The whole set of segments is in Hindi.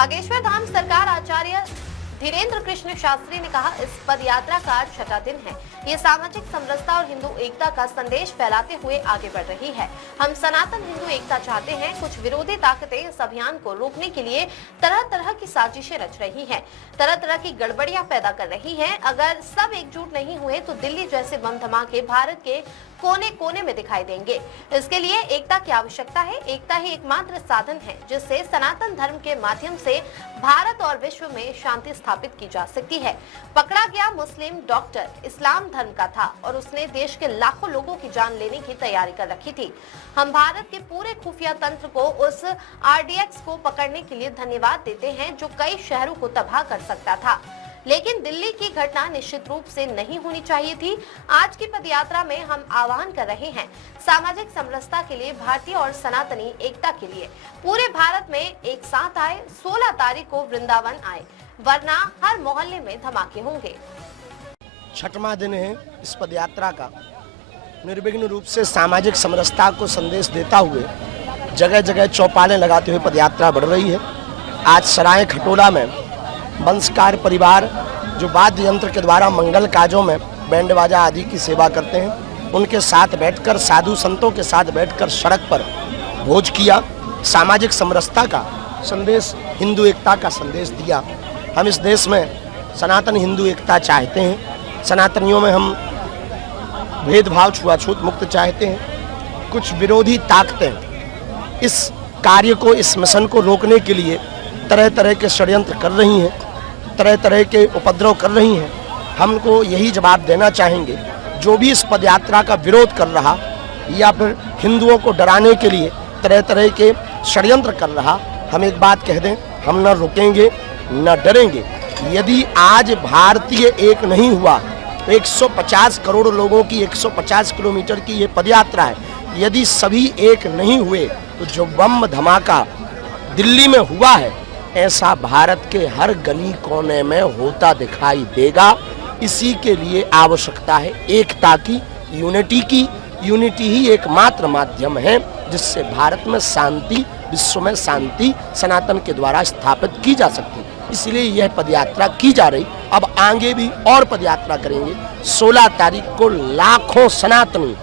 बागेश्वर धाम सरकार आचार्य धीरेन्द्र कृष्ण शास्त्री ने कहा, इस पद यात्रा का आज छठा दिन है। ये सामाजिक समरसता और हिंदू एकता का संदेश फैलाते हुए आगे बढ़ रही है। हम सनातन हिंदू एकता चाहते हैं। कुछ विरोधी ताकतें इस अभियान को रोकने के लिए तरह तरह की साजिशें रच रही हैं, तरह तरह की गड़बड़ियां पैदा कर रही हैं। अगर सब एकजुट नहीं हुए तो दिल्ली जैसे बम धमाके भारत के कोने कोने में दिखाई देंगे। इसके लिए एकता की आवश्यकता है। एकता ही एकमात्र साधन है जिससे सनातन धर्म के माध्यम से भारत और विश्व में शांति स्थापित की जा सकती है। पकड़ा गया मुस्लिम डॉक्टर इस्लाम धर्म का था और उसने देश के लाखों लोगों की जान लेने की तैयारी कर रखी थी। हम भारत के पूरे खुफिया तंत्र को उस RDX को पकड़ने के लिए धन्यवाद देते हैं जो कई शहरों को तबाह कर सकता था, लेकिन दिल्ली की घटना निश्चित रूप से नहीं होनी चाहिए थी। आज की पदयात्रा में हम आह्वान कर रहे हैं सामाजिक समरसता के लिए, भारतीय और सनातनी एकता के लिए। पूरे भारत में एक साथ आए, 16 तारीख को वृंदावन आए, वरना हर मोहल्ले में धमाके होंगे। छठवां दिन है इस पदयात्रा का। निर्विघ्न रूप से सामाजिक समरसता को संदेश देता हुए जगह जगह चौपालें लगाते हुए पदयात्रा बढ़ रही है। आज सराय खटोला में वंशकार परिवार जो वाद्य यंत्र के द्वारा मंगल काजों में बैंड बाजा आदि की सेवा करते हैं, उनके साथ बैठकर, साधु संतों के साथ बैठकर सड़क पर भोज किया। सामाजिक समरसता का संदेश, हिंदू एकता का संदेश दिया। हम इस देश में सनातन हिंदू एकता चाहते हैं। सनातनियों में हम भेदभाव, छुआछूत मुक्त चाहते हैं। कुछ विरोधी ताकतें इस कार्य को, इस मिशन को रोकने के लिए तरह तरह के षड्यंत्र कर रही हैं, तरह तरह के उपद्रव कर रही हैं। हमको यही जवाब देना चाहेंगे, जो भी इस पदयात्रा का विरोध कर रहा या फिर हिंदुओं को डराने के लिए तरह तरह के षड्यंत्र कर रहा, हम एक बात कह दें, हम न रुकेंगे न डरेंगे। यदि आज भारतीय एक नहीं हुआ, 150 करोड़ लोगों की 150 किलोमीटर की ये पदयात्रा है, यदि सभी एक नहीं हुए तो जो बम धमाका दिल्ली में हुआ है, ऐसा भारत के हर गली कोने में होता दिखाई देगा। इसी के लिए आवश्यकता है एकता की, यूनिटी की। यूनिटी ही एकमात्र माध्यम है जिससे भारत में शांति, विश्व में शांति सनातन के द्वारा स्थापित की जा सकती है। इसलिए यह पदयात्रा की जा रही। अब आगे भी और पदयात्रा करेंगे। 16 तारीख को लाखों सनातनी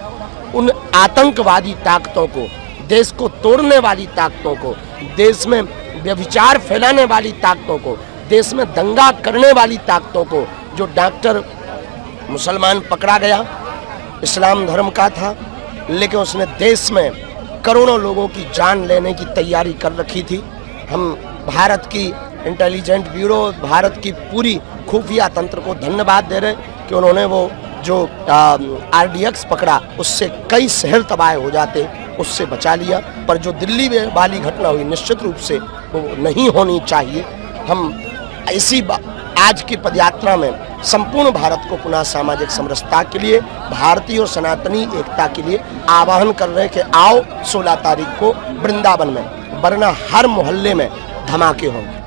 उन आतंकवादी ताकतों को, देश को तोड़ने वाली ताकतों को, देश में व्यभिचार फैलाने वाली ताकतों को, देश में दंगा करने वाली ताकतों को, जो डॉक्टर मुसलमान पकड़ा गया, इस्लाम धर्म का था, लेकिन उसने देश में करोड़ों लोगों की जान लेने की तैयारी कर रखी थी। हम भारत की इंटेलिजेंट ब्यूरो, भारत की पूरी खुफिया तंत्र को धन्यवाद दे रहे कि उन्होंने वो जो RDX पकड़ा, उससे कई शहर तबाह हो जाते, उससे बचा लिया। पर जो दिल्ली वाली घटना हुई, निश्चित रूप से वो नहीं होनी चाहिए। हम इसी आज की पदयात्रा में संपूर्ण भारत को पुनः सामाजिक समरसता के लिए, भारतीय और सनातनी एकता के लिए आह्वान कर रहे हैं कि आओ 16 तारीख को वृंदावन में, वरना हर मोहल्ले में धमाके होंगे।